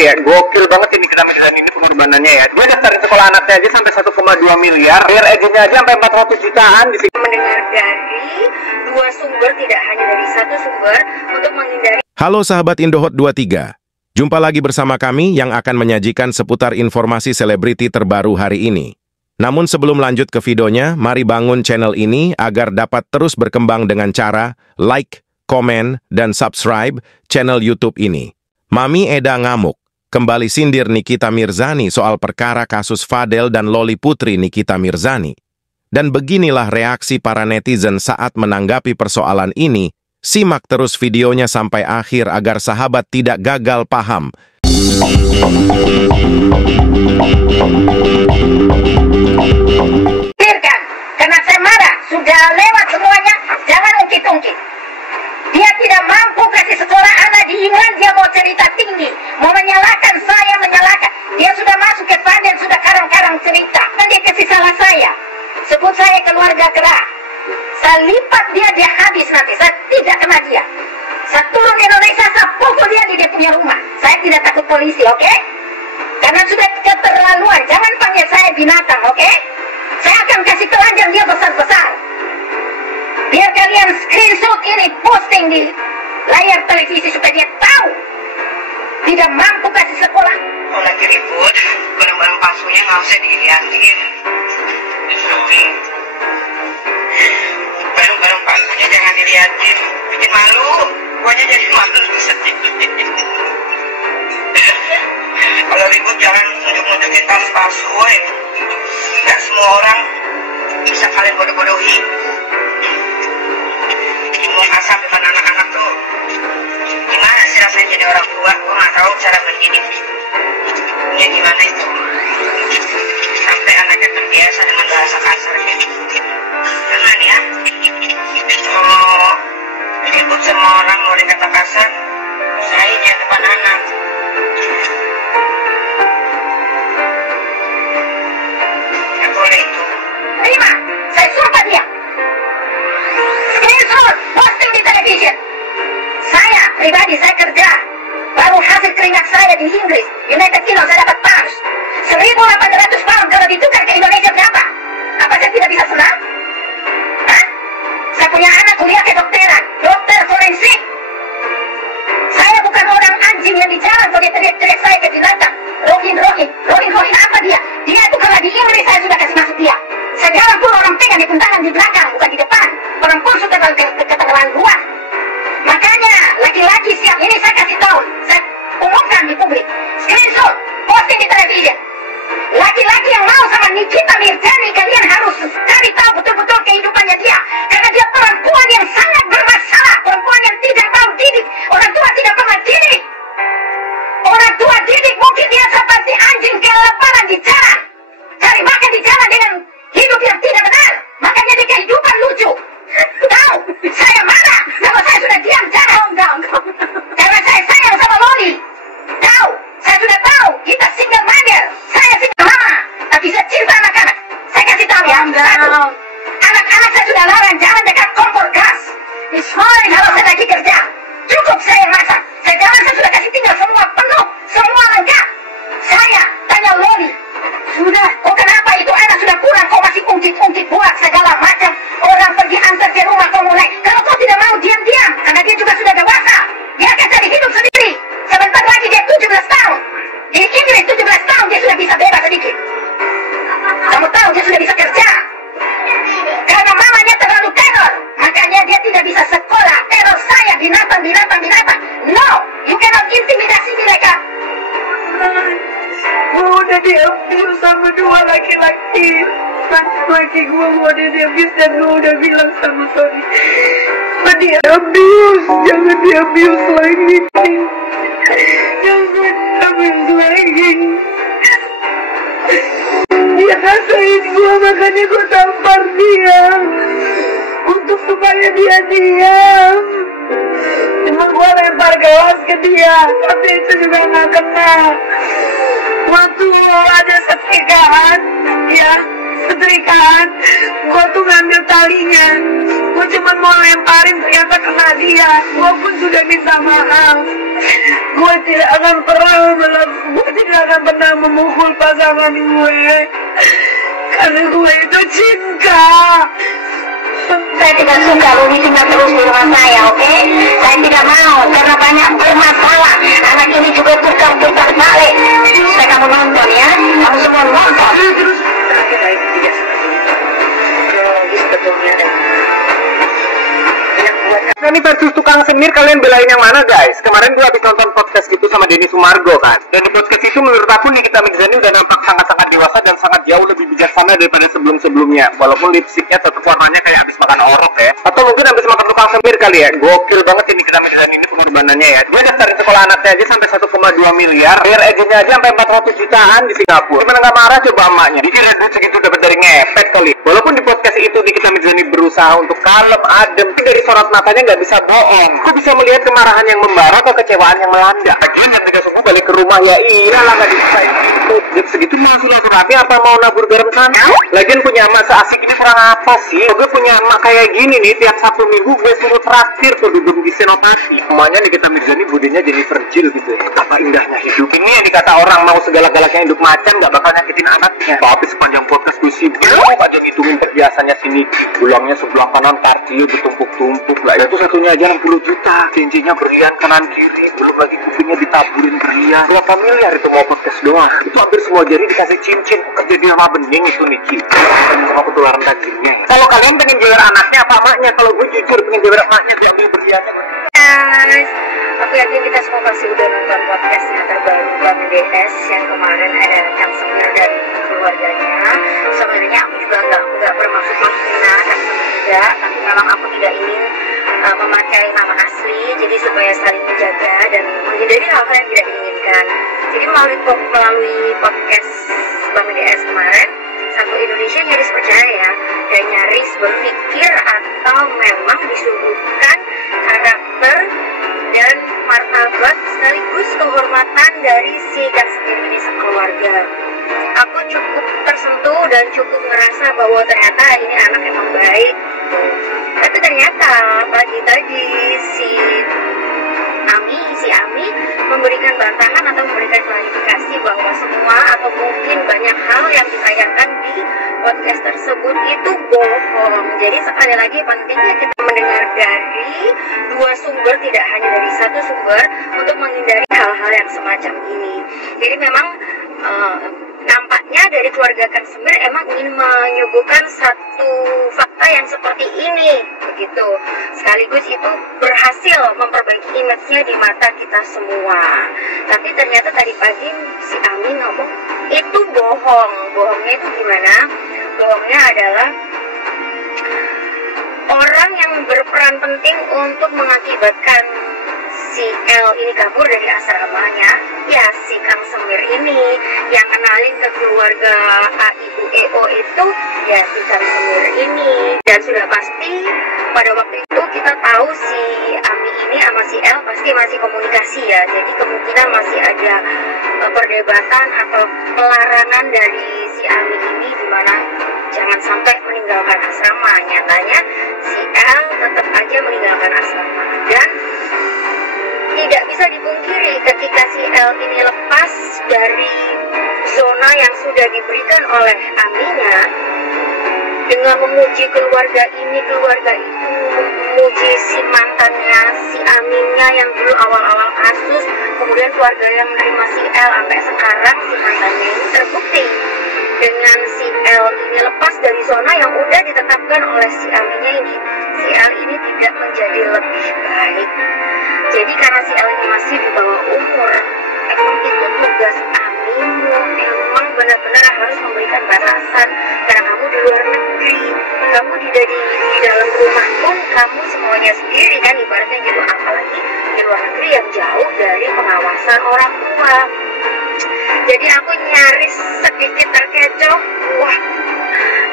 ya, gokil banget ini Nikita Mirzani ini pengorbanannya ya. Dia daftarin sekolah anaknya aja sampai 1,2 miliar, bayar agennya aja sampai 400 jutaan di sini. Mendengar dari dua sumber, tidak hanya dari satu sumber, untuk menghindari. Halo sahabat Indohot 23. Jumpa lagi bersama kami yang akan menyajikan seputar informasi selebriti terbaru hari ini. Namun sebelum lanjut ke videonya, mari bangun channel ini agar dapat terus berkembang dengan cara like, komen, dan subscribe channel YouTube ini. Mami Eda ngamuk, kembali sindir Nikita Mirzani soal perkara kasus Fadel dan Loli Putri Nikita Mirzani. Dan beginilah reaksi para netizen saat menanggapi persoalan ini. Simak terus videonya sampai akhir agar sahabat tidak gagal paham. Karena saya marah, sudah lewat semuanya, jangan ungkit-ungkit. Dia tidak mampu kasih sekolah anak di England, dia mau cerita tinggi, mau menyalahkan saya, menyalahkan. Dia sudah masuk ke Fadel, sudah karang-karang cerita. Dan dia kasih salah saya, sebut saya keluarga kerak. Saya lipat dia habis nanti, saya tidak kena dia. Saya turun di Indonesia, saya pukul dia di dia punya rumah. Saya tidak takut polisi, oke? Karena sudah keterlaluan, jangan panggil saya binatang, oke? Saya akan kasih telanjang dia besar-besar. Biar kalian screenshot ini, posting di layar televisi supaya dia tahu. Tidak mampu kasih sekolah. Kalau lagi ribut, barang-barang palsunya nggak usah dilihatin. Barang-barang palsunya jangan dilihatin, bikin malu. Pokoknya jadi malu sedih. Kalau ribut jangan nunjuk-nunjukin tas palsu, woy. Nggak semua orang bisa kalian bodoh-bodohi. Ngomong asal depan anak-anak tuh, gimana sih rasanya jadi orang tua? Gue nggak tahu cara mendidiknya gimana itu. Sampai anaknya terbiasa dengan bahasa kasar gitu. Jangan ya, kalau ribut sama orang mau dikata kasar, usahain ya depan anak. Gak boleh itu. Terima, saya sumpah dia. Screenshot, posting di television. Saya pribadi, saya kerja. Baru hasil keringat saya di Inggris, United Kingdom, saya dapat pounds 1.800 pound. Kalau ditukar ke Indonesia berapa? Apa saya tidak bisa senang? Hah? Saya punya anak kuliah kedokteran, dokter forensik. Saya bukan orang anjing yang di jalan kalau dia teriak-teriak saya ke binatang. Rohin apa dia? Dia itu kalau di Inggris saya sudah kasih masuk dia. Saya jalan pun orang pegang di puntangan di belakang, bukan di depan. Orang pun sudah keterangan luar. Makanya laki-laki siap, ini saya kasih tahu, saya umumkan di publik. Screenshot, posting di televisi. Laki-laki yang mau sama Nikita Mirzani, kalian harus cari tahu betul-betul kehidupannya dia. Karena dia perempuan yang sangat bermasalah, perempuan yang tidak tahu didik. Orang tua tidak pernah didik. Orang tua didik mungkin dia seperti anjing kelaparan di jalan, cari makan di jalan dengan hidup yang tidak benar. Makanya di kehidupan lucu. Tahu, saya marah kalau saya sudah diam jangan. Karena saya sayang sama Loli. Tahu, saya sudah tahu kita single mother, saya single mama, tapi saya cinta anak-anak. Saya kasih tahu ya, satu, anak-anak saya sudah larang jangan dekat kompor gas. Kalau saya lagi kerja, cukup saya yang masak. Saya jalan, saya sudah kasih tinggal semua penuh, semua lengkap. Saya tanya Loli, sudah, kok kenapa itu anak sudah pulang, kok masih ungkit-ungkit buat segala macam. Orang pergi antar ke rumah kau mulai. Kalau kau tidak mau diam-diam, karena dia juga sudah dewasa, dia akan cari hidup sendiri. Sebentar lagi dia 17 tahun. Di Inggris 17 tahun dia sudah bisa bebas sedikit. Kamu tahu dia sudah bisa kerja. Karena mamanya terlalu teror, makanya dia tidak bisa sekolah. Teror saya, binatang. No, you cannot intimidasi mereka. Udah diambil sama dua laki-laki. Laki gue mau diambil dan gue udah bilang sama Sony, jangan diambil lagi. Jangan diambil lagi. Dia kasain gue, makanya gue tampar dia untuk supaya dia diam. Cuma gue lempar gelas ke dia, tapi itu juga gak kena. Waktu ada setrikahan, gue tuh ngambil talinya, Gue cuma mau lemparin, ternyata kena dia. Gue pun sudah minta maaf. Gue tidak akan pernah memukul pasangan gue. Karena gue itu cinta. Saya tidak suka Rudi tinggal terus di rumah saya, oke? Saya tidak mau, karena banyak bermasalah. Anak ini juga tukang-tukang balik. Saya kamu nonton ya, kamu semua nonton. Terakhir saya tidak seperti itu. Kronologis betulnya dan yang buat Nah ini versus tukang semir, kalian belain yang mana guys? Kemarin gue habis nonton podcast gitu sama Denny Sumargo kan. Dan di podcast itu menurut aku Nikita Mirzani udah nampak sangat-sangat dewasa dan sangat jauh lebih bijaksana daripada sebelum-sebelumnya. Walaupun lipstiknya tetap warnanya kayak habis makan orok ya. Atau mungkin habis makan tukang semir kali ya. Gokil banget ini Nikita Mirzani ini pengorbanannya ya. Dia daftarin sekolah anaknya aja sampai 1,2 miliar. Bayar agennya aja sampai 400 jutaan di Singapura. Gimana gak marah coba emaknya? Dikira duit segitu dapat dari ngepet kali. Walaupun di podcast itu Nikita Mirzani berusaha untuk kalem, adem, tapi dari sorot matanya nggak bisa bohong. Aku bisa melihat kemarahan yang membara atau kecewaan yang melanda. Lagian ketika subuh balik ke rumah ya iyalah nggak dipisahin itu. Jam segitu masih silaturahmi apa mau nabur garam sana? Lagian punya emak seasik ini kurang apa sih? Gue punya emak kayak gini nih, tiap Sabtu Minggu gue suruh traktir tuh duduk di Senopati. Emaknya Nikita Mirzani budinya Jennifer Jill gitu ya. Apa indahnya hidup. Ini yang dikata orang mau segala-galanya hidup macan nggak bakal nyakitin anaknya. Tapi sepanjang podcast gue sibuk aja ngitungin perhiasannya sini. Bulangnya sebelah kanan kardio ditumpuk-tumpuk. Lah itu satunya aja 60 juta. Cincinnya berlian kanan kiri. Belum lagi kupingnya ditaburin berlian. Berapa miliar itu mau podcast doang. Itu hampir semua jari dikasih cincin. Kerja di rumah bening itu Niki. Sama ketularan dagingnya. Kalau kalian pengen jewer anaknya apa emaknya? Kalau gue jujur pengen jewer emaknya diambil berliannya. Guys, aku yakin kita semua pasti udah nonton podcast yang terbaru Bami DS yang kemarin ada Kang Semir dan keluarganya. Sebenarnya aku juga nggak bermaksud menghina Kang Semir tidak, tapi memang aku tidak ingin memakai nama asli, jadi supaya saling menjaga dan menghindari hal-hal yang tidak diinginkan. Jadi melalui podcast Bami DS kemarin, satu Indonesia nyaris percaya dan nyaris berpikir atau memang disuguhkan karakter dan martabat sekaligus kehormatan dari si Kang Semir ini sekeluarga. Aku cukup tersentuh dan cukup ngerasa bahwa ternyata ini anak emang baik. Tapi ternyata pagi tadi si Ami memberikan bantahan atau memberikan klarifikasi bahwa semua atau mungkin banyak hal yang ditayangkan di podcast tersebut itu bohong. Jadi sekali lagi pentingnya kita mendengar dari dua sumber, tidak hanya dari satu sumber, untuk menghindari hal-hal yang semacam ini. Jadi memang nampaknya dari keluarga Kang Semir emang ingin menyuguhkan satu fakta yang seperti ini, begitu. Sekaligus itu berhasil memperbaiki image-nya di mata kita semua. Tapi ternyata tadi pagi si Ami ngomong itu bohong. Bohongnya itu gimana? Bohongnya adalah orang yang berperan penting untuk mengakibatkan si L ini kabur dari asramanya, ya si Kang Semir ini yang kenalin ke keluarga Ibu EO itu ya si Kang Semir ini. Dan sudah pasti pada waktu itu kita tahu si Ami ini sama si L pasti masih komunikasi ya, jadi kemungkinan masih ada perdebatan atau pelarangan dari si Ami ini dimana jangan sampai meninggalkan asrama. Nyatanya si L tetap aja meninggalkan asrama dan tidak bisa dipungkiri ketika si L ini lepas dari zona yang sudah diberikan oleh Aminya dengan memuji keluarga ini, keluarga itu, memuji si mantannya, si Aminya yang dulu awal-awal kasus, kemudian keluarga yang menerima si L sampai sekarang si mantannya ini terbukti dengan si L ini lepas dari zona yang udah ditetapkan oleh si Aminya ini, si L ini tidak menjadi lebih baik. Jadi karena si L ini masih di bawah umur, emang itu tugas Aminmu, emang benar-benar harus memberikan batasan. Karena kamu di luar negeri, kamu tidak di dalam rumah pun kamu semuanya sendiri kan, ibaratnya gitu. Apalagi di luar negeri yang jauh dari pengawasan orang tua. Jadi aku nyaris sedikit terkecoh. Wah,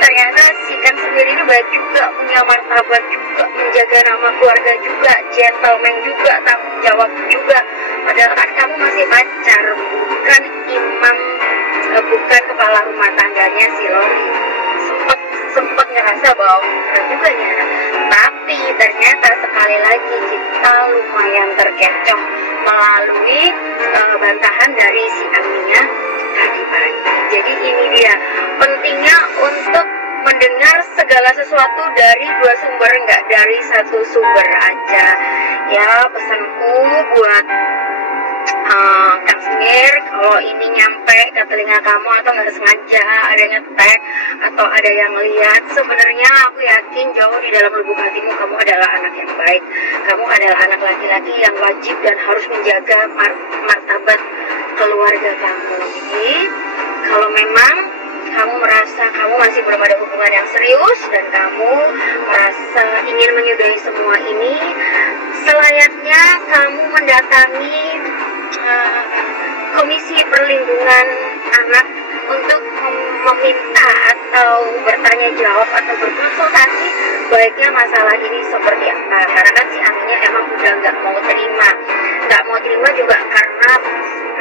ternyata si Kang Semir ini baik juga, punya martabat juga, menjaga nama keluarga juga, gentleman juga, tanggung jawab juga. Padahal kan kamu masih pacar, bukan imam, bukan kepala rumah tangganya si Lori. Sempet ngerasa bahwa keren juga nih anak. Tapi sekali lagi kita lumayan terkecoh melalui bantahan dari si Amia tadi pagi. Jadi ini dia pentingnya untuk mendengar segala sesuatu dari dua sumber, nggak dari satu sumber aja. Ya, pesanku buat Kang Sengir, kalau ini nyampe ke telinga kamu atau nggak sengaja ada yang nge-tag atau ada yang lihat, sebenarnya aku yakin jauh di dalam lubuk hatimu kamu adalah anak yang baik. Kamu adalah anak laki-laki yang wajib dan harus menjaga martabat keluarga kamu. Jadi kalau memang kamu merasa kamu masih belum ada hubungan yang serius dan kamu merasa ingin menyudahi semua ini, selayaknya kamu mendatangi Komisi Perlindungan Anak untuk meminta atau bertanya jawab atau berkonsultasi baiknya masalah ini seperti apa. Karena kan si Aminya emang udah nggak mau terima juga karena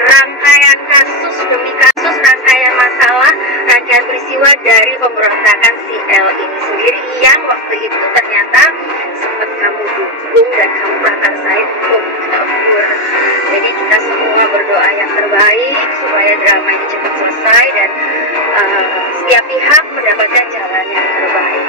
rangkaian kasus demi kasus, rangkaian masalah, rangkaian peristiwa dari pemberontakan si L ini sendiri yang waktu itu ternyata sempat kamu dukung dan kamu prakasain kabur. Jadi kita semua berdoa yang terbaik supaya drama ini cepat selesai dan setiap pihak mendapatkan jalan yang terbaik.